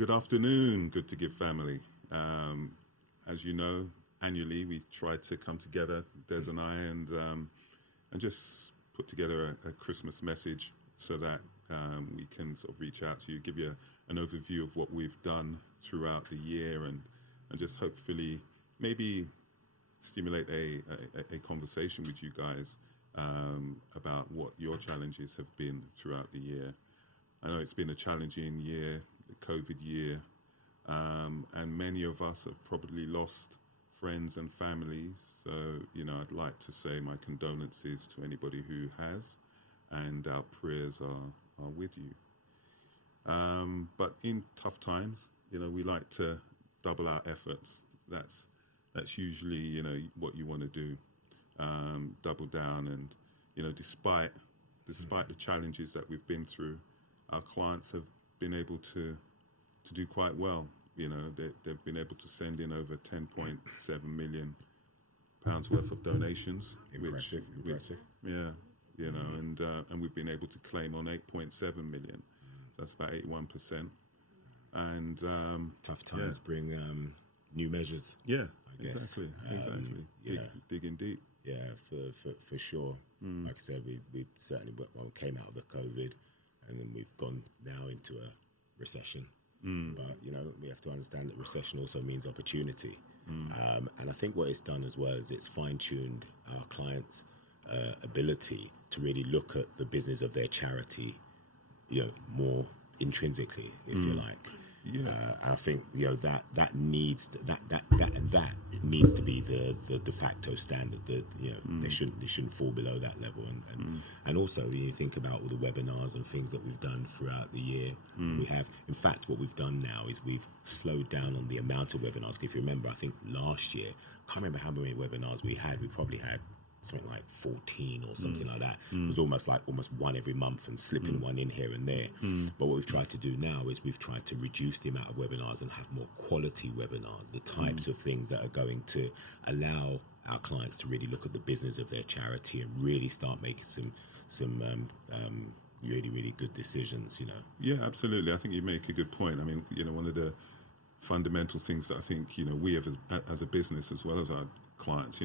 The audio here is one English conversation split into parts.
Good afternoon, Good to Give family. As you know, annually we try to come together, Des and I, and just put together a Christmas message so that we can sort of reach out to you, give you an overview of what we've done throughout the year, and just hopefully maybe stimulate a conversation with you guys about what your challenges have been throughout the year. I know it's been a challenging year, the COVID year, and many of us have probably lost friends and families. So, I'd like to say my condolences to anybody who has, and our prayers are with you. But in tough times, we like to double our efforts. That's usually, what you want to do, double down. And, despite the challenges that we've been through, our clients have been able to do quite well. They've been able to send in over £10.7 million worth of donations. Impressive. Yeah, and we've been able to claim on 8.7 million. So that's about 81%. And tough times bring new measures. Yeah, I guess. Exactly. Digging deep. Yeah, for sure. Like I said, we certainly came out of the COVID, and then we've gone now into a recession. But we have to understand that recession also means opportunity. And I think what it's done as well is it's fine-tuned our clients' ability to really look at the business of their charity, more intrinsically, if you like. Yeah. I think that needs to be the de facto standard. That they shouldn't fall below that level. And also when you think about all the webinars and things that we've done throughout the year, we have. In fact, what we've done now is we've slowed down on the amount of webinars. If you remember, I think last year, I can't remember how many webinars we had. We probably had something like 14 or something like that. It was almost one every month and slipping one in here and there. But what we've tried to do now is we've tried to reduce the amount of webinars and have more quality webinars, the types of things that are going to allow our clients to really look at the business of their charity and really start making some really, really good decisions, Yeah, absolutely. I think you make a good point. I mean, one of the fundamental things that I think, we have as a business as well as our clients,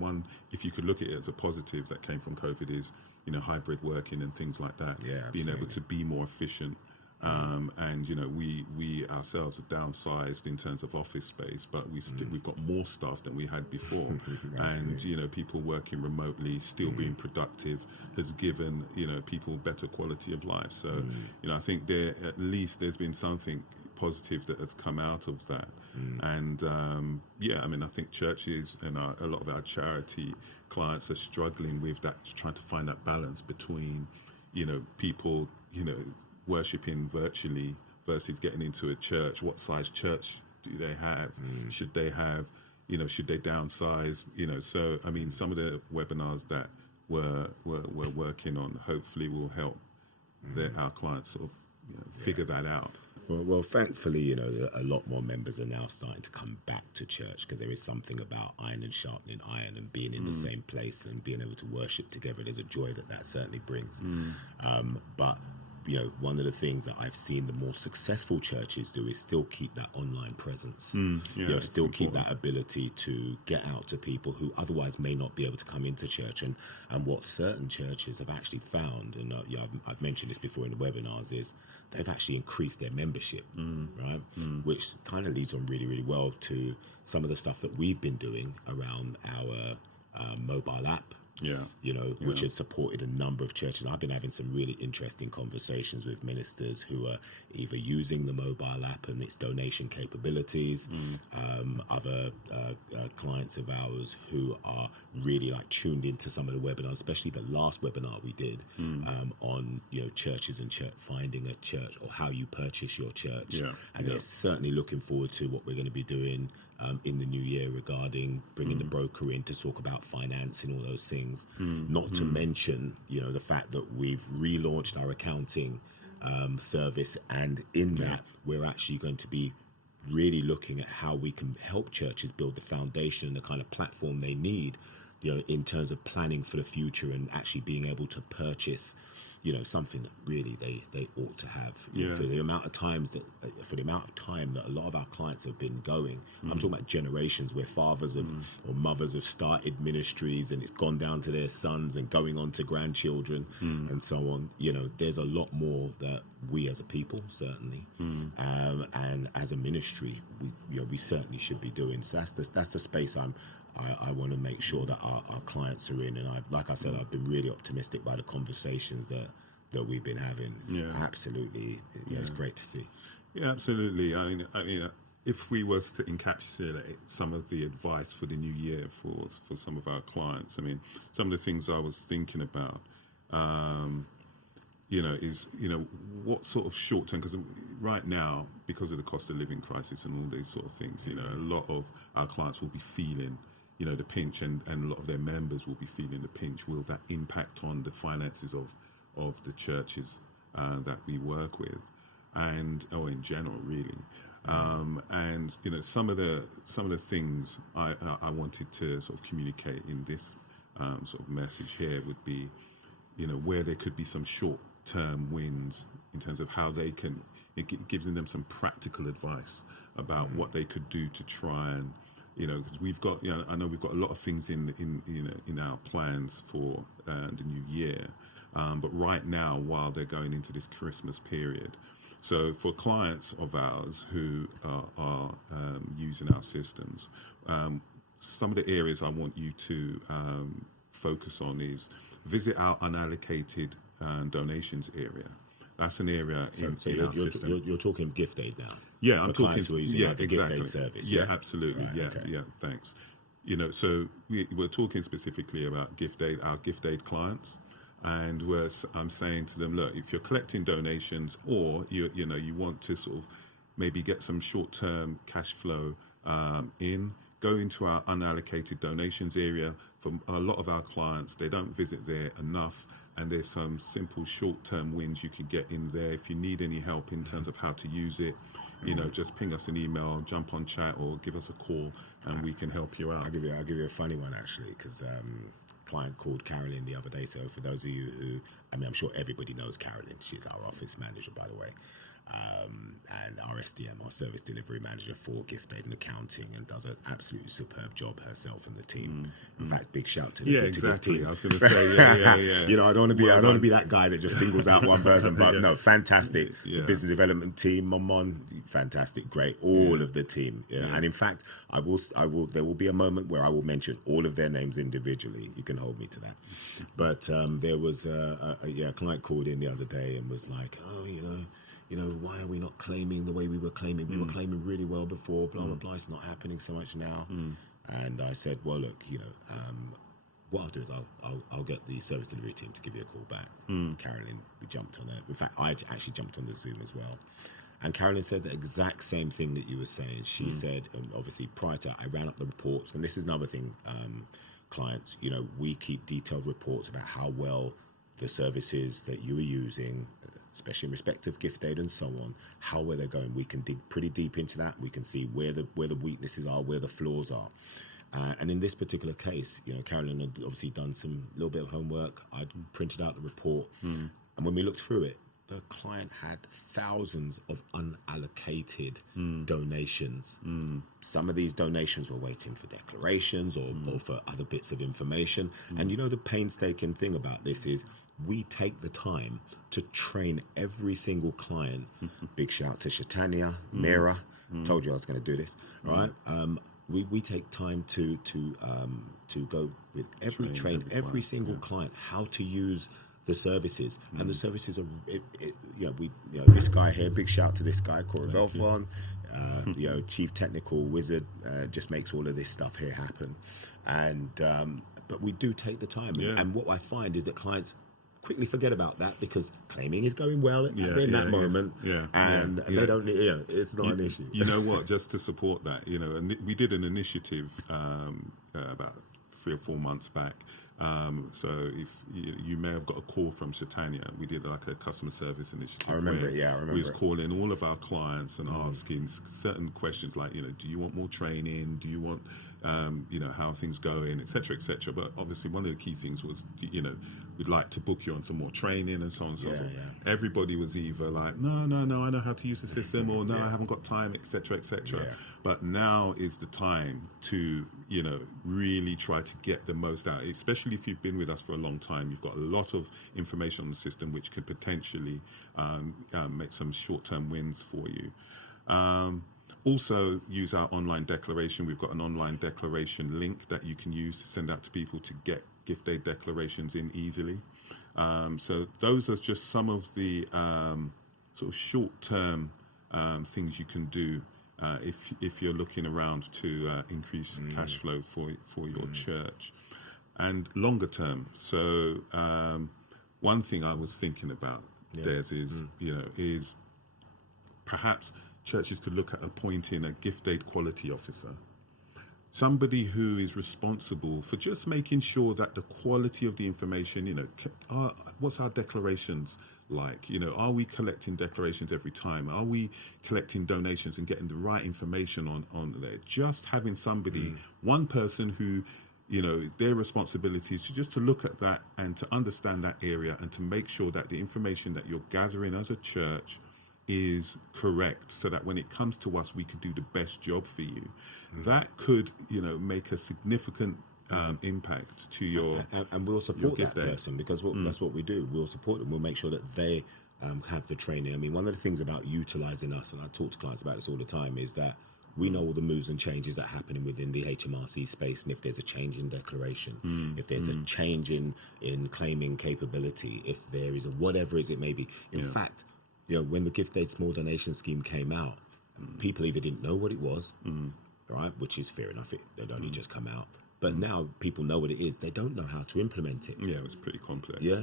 one, if you could look at it as a positive that came from COVID is, hybrid working and things like that. Yeah, being able to be more efficient. And, we ourselves have downsized in terms of office space, but we've got more staff than we had before. And, people working remotely, still being productive has given, people better quality of life. So, I think at least there's been something positive that has come out of that. And I think churches and a lot of our charity clients are struggling with that, trying to find that balance between people worshipping virtually versus getting into a church. What size church do they have? Should they have should they downsize? So I mean, some of the webinars that we're working on hopefully will help our clients sort of figure that out. Well, thankfully, a lot more members are now starting to come back to church, because there is something about iron and sharpening iron and being in the same place and being able to worship together. There's a joy that certainly brings. But one of the things that I've seen the more successful churches do is still keep that online presence. Still keep that ability to get out to people who otherwise may not be able to come into church. And what certain churches have actually found, and I've mentioned this before in the webinars, is they've actually increased their membership, right? Which kind of leads on really, really well to some of the stuff that we've been doing around our mobile app. Which has supported a number of churches. I've been having some really interesting conversations with ministers who are either using the mobile app and its donation capabilities, other clients of ours who are really tuned into some of the webinars, especially the last webinar we did on churches and finding a church, or how you purchase your church. And they're certainly looking forward to what we're going to be doing in the new year regarding bringing the broker in to talk about financing, all those things. Not to mention, the fact that we've relaunched our accounting service, and in that we're actually going to be really looking at how we can help churches build the foundation and the kind of platform they need, in terms of planning for the future and actually being able to purchase something that really they ought to have. Yeah. For the amount of time that a lot of our clients have been going. I'm talking about generations where fathers or mothers have started ministries, and it's gone down to their sons and going on to grandchildren and so on. There's a lot more that we as a people, certainly, and as a ministry, we certainly should be doing. So that's the space I want to make sure that our clients are in. And like I said, I've been really optimistic by the conversations that we've been having. It's absolutely, it's great to see. Yeah, absolutely. I mean, if we was to encapsulate some of the advice for the new year for some of our clients, I mean, some of the things I was thinking about, is what sort of short term, because right now, because of the cost of living crisis and all these sort of things, a lot of our clients will be feeling the pinch, and a lot of their members will be feeling the pinch. Will that impact on the finances of the churches that we work with, or in general, really? And some of the things I wanted to sort of communicate in this sort of message here would be, where there could be some short-term wins in terms of how they can. It gives them some practical advice about what they could do to try and. Because we've got, I know we've got a lot of things in our plans for the new year, but right now, while they're going into this Christmas period, so for clients of ours who are using our systems, some of the areas I want you to focus on is visit our unallocated donations area. That's an area in our system. You're talking gift aid now. Yeah, I'm talking. The gift aid service. Yeah, absolutely. Right, okay. Yeah. Thanks. So we're talking specifically about gift aid, our gift aid clients, and I'm saying to them, look, if you're collecting donations, or you want to sort of maybe get some short-term cash flow go into our unallocated donations area. For a lot of our clients, they don't visit there enough. And there's some simple short-term wins you can get in there. If you need any help in terms of how to use it, just ping us an email, jump on chat, or give us a call, and we can help you out. I'll give you a funny one, actually, because a client called Carolyn the other day. So for those of you who, I'm sure everybody knows Carolyn. She's our office manager, by the way. And our SDM, our service delivery manager for gift aid and accounting, and does an absolutely superb job herself and the team. In fact, big shout to the GoodtoGive team. I was going to say, yeah. I don't want to be that guy that just singles out one person, but no, fantastic. The business development team, Mon, fantastic, great, all of the team. And in fact, I will. There will be a moment where I will mention all of their names individually. You can hold me to that. But there was a client called in the other day and was like, why are we not claiming the way we were claiming? We were claiming really well before, blah, blah, blah. It's not happening so much now. And I said, well, look, what I'll do is I'll get the service delivery team to give you a call back. Carolyn, we jumped on it. In fact, I actually jumped on the Zoom as well. And Carolyn said the exact same thing that you were saying. She said, obviously, prior to, I ran up the reports. And this is another thing, clients, we keep detailed reports about how well the services that you are using, especially in respect of gift aid and so on, how well they're going. We can dig pretty deep into that. We can see where the weaknesses are, where the flaws are. And in this particular case, Carolyn had obviously done some little bit of homework. I'd printed out the report. And when we looked through it, the client had thousands of unallocated donations. Some of these donations were waiting for declarations or for other bits of information. And the painstaking thing about this is we take the time to train every single client. Big shout to Shatanya, Mira. Told you I was going to do this, right? We take time to go with train every single client how to use the services, and the services are, this guy here, big shout to this guy, Cory Belfon, chief technical wizard, just makes all of this stuff here happen. And but we do take the time, and what I find is that clients quickly forget about that because claiming is going well in that moment, and they don't. It's not an issue. You know what? Just to support that, and we did an initiative about 3 or 4 months back So if you may have got a call from Satania, we did like a customer service initiative. I remember it. Yeah, I remember. We was calling all of our clients and asking certain questions like, do you want more training? Do you want, how are things going, etc., etc. But obviously, one of the key things was, we'd like to book you on some more training and so on and so forth. Yeah. Everybody was either like, no, I know how to use the system, or no, I haven't got time, etc., etc. Yeah. But now is the time to, really try to get the most out, especially if you've been with us for a long time. You've got a lot of information on the system which could potentially make some short-term wins for you. Also use our online declaration. We've got an online declaration link that you can use to send out to people to get gift aid declarations in easily. So those are just some of the sort of short-term things you can do if you're looking around to increase cash flow for your church. And longer term. So one thing I was thinking about, Des, is perhaps churches could look at appointing a gift aid quality officer. Somebody who is responsible for just making sure that the quality of the information, what's our declarations like? Are we collecting declarations every time? Are we collecting donations and getting the right information on there? Just having somebody, one person who, their responsibility is just to look at that and to understand that area and to make sure that the information that you're gathering as a church is correct, so that when it comes to us, we could do the best job for you. That could, make a significant impact to your and we'll support that person, because that's what we do. We'll support them. We'll make sure that they have the training. I mean, one of the things about utilizing us, and I talk to clients about this all the time, is that we know all the moves and changes that are happening within the HMRC space, and if there's a change in declaration, if there's a change in claiming capability, if there is a whatever it may be. In fact, when the Gift Aid Small Donation Scheme came out, people either didn't know what it was, right, which is fair enough, they'd only just come out. But now people know what it is. They don't know how to implement it. Yeah, it was pretty complex. Yeah,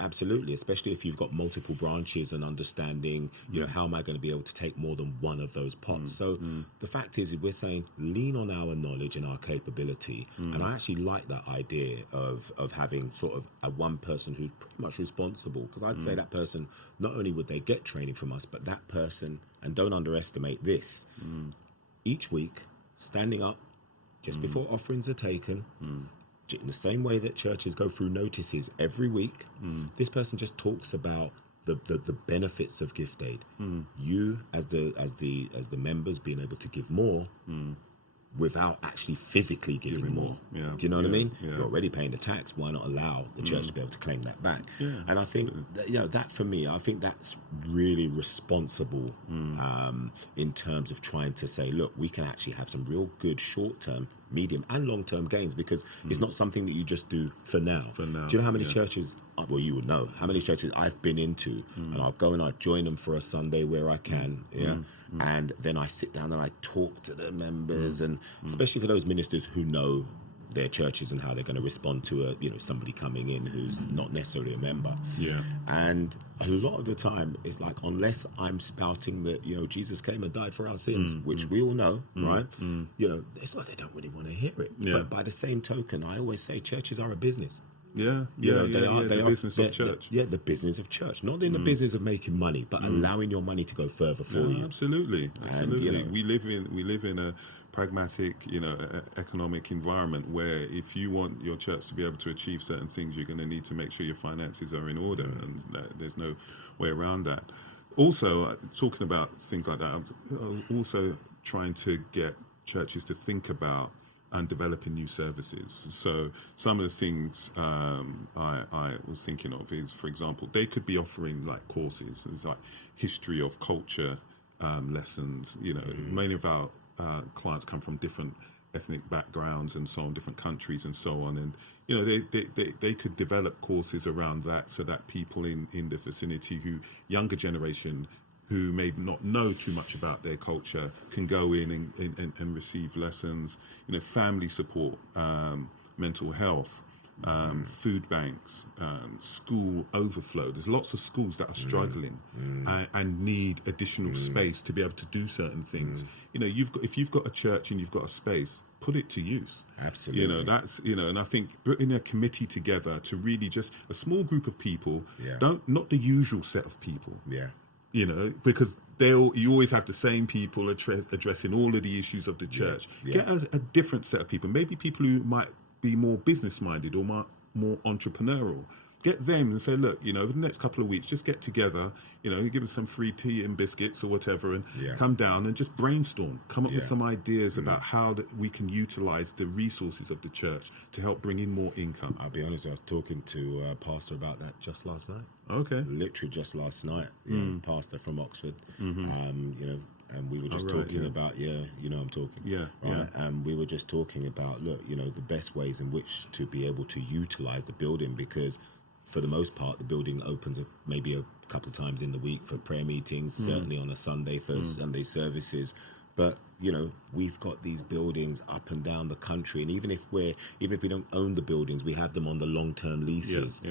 absolutely. Especially if you've got multiple branches and understanding, how am I going to be able to take more than one of those pots? So the fact is, we're saying lean on our knowledge and our capability. And I actually like that idea of having sort of a one person who's pretty much responsible. Because I'd say that person, not only would they get training from us, but that person, and don't underestimate this, each week, standing up, just before offerings are taken, in the same way that churches go through notices every week, this person just talks about the benefits of gift aid. You, as the members, being able to give more without actually physically giving more. Yeah. Do you know what I mean? Yeah. You're already paying the tax. Why not allow the church to be able to claim that back? Yeah. And I think that for me, I think that's really responsible in terms of trying to say, look, we can actually have some real good short-term, medium and long-term gains, because it's not something that you just do for now. Do you know how many churches, well, you would know, how many churches I've been into, and I'll go and I join them for a Sunday where I can, and then I sit down and I talk to the members, and especially for those ministers who know their churches and how they're going to respond to somebody coming in who's not necessarily a member. Yeah. And a lot of the time it's like, unless I'm spouting that Jesus came and died for our sins, which we all know, right? It's like they don't really want to hear it. But by the same token, I always say churches are a business. They are the business of church. The business of church, not in the business of making money, but allowing your money to go further for you. Absolutely. And, we live in a pragmatic, economic environment where if you want your church to be able to achieve certain things, you're going to need to make sure your finances are in order, and there's no way around that. Also, talking about things like that, I'm also trying to get churches to think about and developing new services. So some of the things I was thinking of is, for example, they could be offering like courses. It's like history of culture lessons. Many of our clients come from different ethnic backgrounds and so on, different countries and so on. And, they could develop courses around that so that people in the vicinity younger generation who may not know too much about their culture can go in and receive lessons, family support, mental health, food banks, school overflow. There's lots of schools that are struggling and need additional space to be able to do certain things. If you've got a church and you've got a space, put it to use. Absolutely. You know, that's, you know, and I think putting a committee together to really just a small group of people, not the usual set of people. Yeah. You know, because you always have the same people addressing all of the issues of the church. Get a different set of people, maybe people who might be more business minded or more entrepreneurial. Get them and say, look, you know, over the next couple of weeks, just get together, you know, give us some free tea and biscuits or whatever, and come down and just brainstorm, come up with some ideas about how we can utilize the resources of the church to help bring in more income. I'll be honest, I was talking to a pastor about that just last night. Okay. Literally just last night, pastor from Oxford, you know, and we were just talking about, you know, I'm talking. And we were just talking about, look, you know, the best ways in which to be able to utilize the building, because for the most part, the building opens maybe a couple of times in the week for prayer meetings, certainly on a Sunday for Sunday services. But, you know, we've got these buildings up and down the country. And even if we don't own the buildings, we have them on the long-term leases.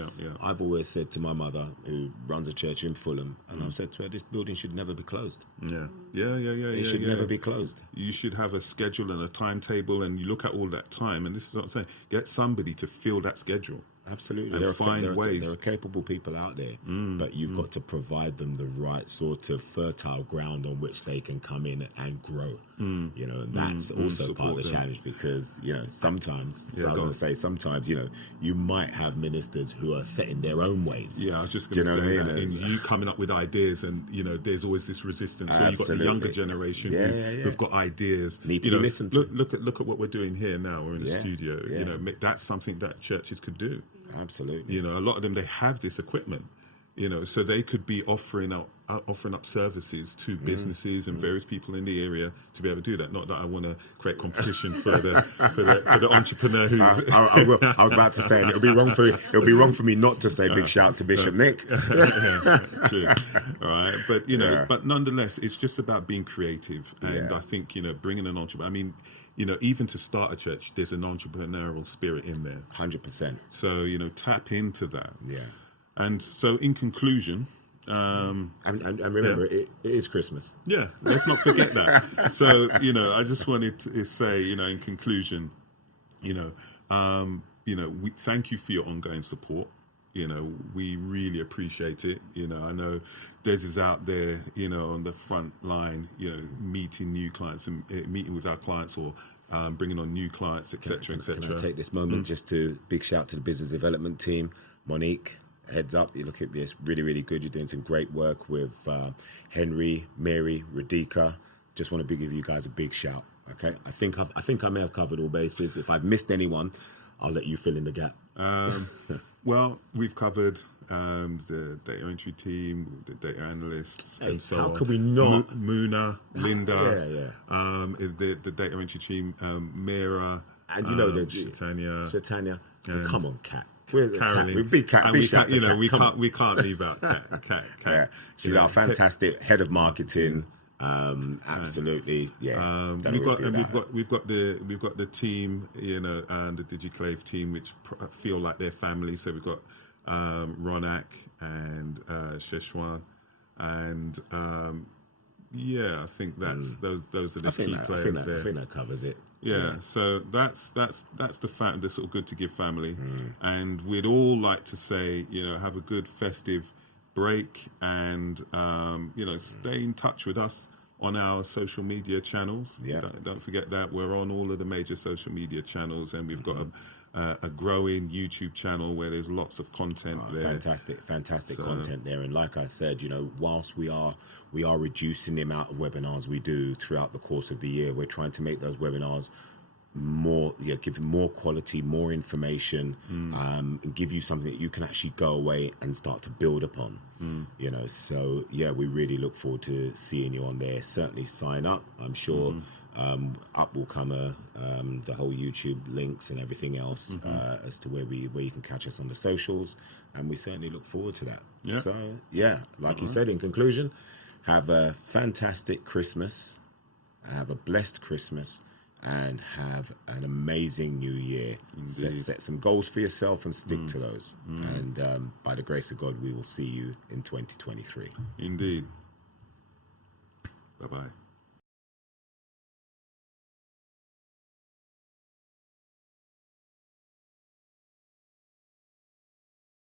I've always said to my mother, who runs a church in Fulham, and I've said to her, this building should never be closed. It should never be closed. You should have a schedule and a timetable, and you look at all that time. And this is what I'm saying. Get somebody to fill that schedule. Absolutely. And ways. There are capable people out there, but you've got to provide them the right sort of fertile ground on which they can come in and grow. You know, and that's also part of the challenge, because, you know, sometimes, I was going to say, sometimes, you know, you might have ministers who are set in their own ways. Yeah, I was just going to say that. And you coming up with ideas, and, you know, there's always this resistance. So you've got the younger generation who've got ideas. Need to be listened to. Look at what we're doing here now. We're in the studio. You know, that's something that churches could do. Absolutely. You know, a lot of them, they have this equipment, you know, so they could be offering up services to businesses and various people in the area to be able to do that. Not that I want to create competition for the entrepreneur who's. I was about to say, it would be wrong for me not to say big shout to Bishop Nick. True. All right, but you know, but nonetheless, it's just about being creative, and I think, you know, bringing an entrepreneur. I mean, you know, even to start a church, there's an entrepreneurial spirit in there. 100%. So, you know, tap into that. Yeah. And so, in conclusion, and remember, it is Christmas. Yeah, let's not forget that. So, you know, I just wanted to say, you know, in conclusion, you know, we thank you for your ongoing support. You know, we really appreciate it. You know, I know Des is out there, you know, on the front line, you know, meeting new clients and meeting with our clients, or bringing on new clients, etc., etc. Can I take this moment just to big shout to the business development team, Monique? Heads up, you look at this, really, really good. You're doing some great work with Henry, Mary, Radhika. Just want to give you guys a big shout. Okay, I think I may have covered all bases. If I've missed anyone, I'll let you fill in the gap. Well, we've covered the data entry team, the data analysts, and so how on. could we not? Muna, Linda, the data entry team, Mira, and you know, Shatanya. Come on, Kat. Carolyn. We can't leave out Kat. Yeah, she's our fantastic head of marketing. Absolutely, yeah. We've got the team, you know, and the DigiClave team, which feel like their family. So we've got Ronak and Sheshwan, and I think those are the key players there. I think that covers it. Yeah, so that's the sort of Good to Give family, and we'd all like to say, you know, have a good festive break, and you know, stay in touch with us on our social media channels. Don't forget that we're on all of the major social media channels, and we've got a growing YouTube channel where there's lots of content there. Fantastic content there. And like I said, you know, whilst we are reducing the amount of webinars we do throughout the course of the year, we're trying to make those webinars more, give more quality, more information, and give you something that you can actually go away and start to build upon. You know, so we really look forward to seeing you on there. Certainly sign up. I'm sure up will come the whole YouTube links and everything else as to where you can catch us on the socials, and we certainly look forward to that. So like you said, in conclusion, have a fantastic Christmas, have a blessed Christmas, and have an amazing new year. Set some goals for yourself and stick to those. And by the grace of God, we will see you in 2023. Indeed. Bye-bye.